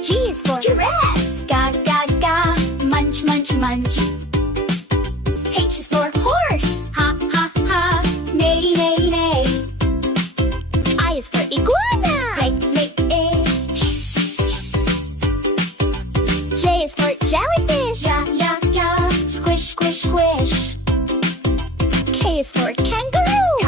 G is for giraffe. ga ga ga, munch munch munch. H is for horse, ha ha ha, neigh neigh neigh. I is for iguana, neigh neigh. J is for jellyfish, ya ya ya, squish squish squish. K is for kangaroo,